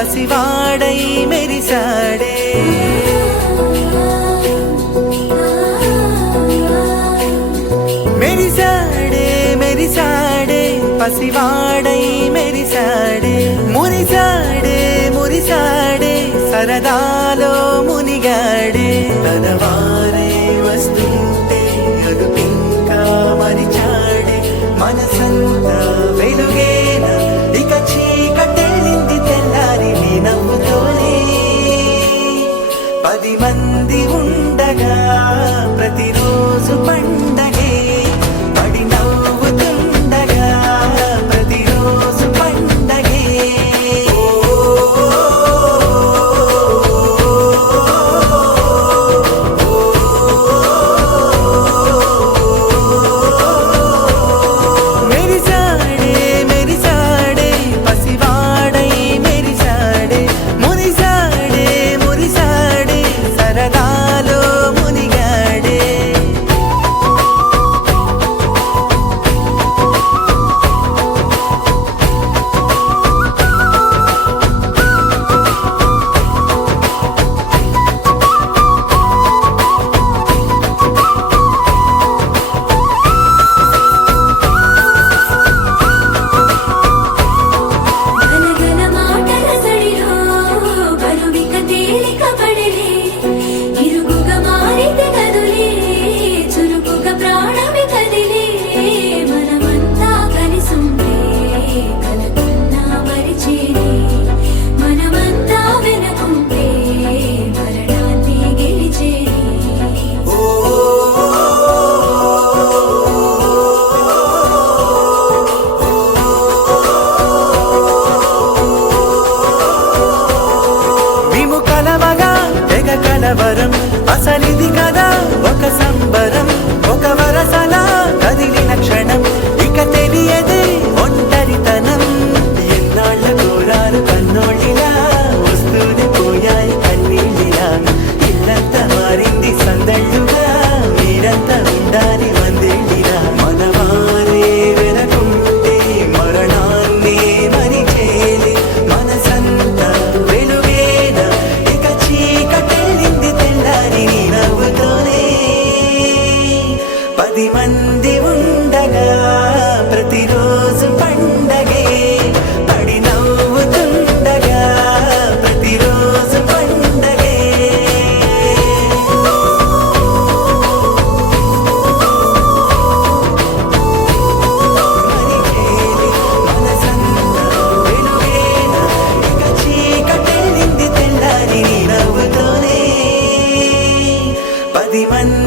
పసివాడై మెరిసాడే మెరిసాడే మెరిసాడే పసివాడై మెరిసాడే మురిసాడే మురిసాడే సరదాలో మునిగాడే. తనవారే 你们的 వరం. అసలిది కదా மண்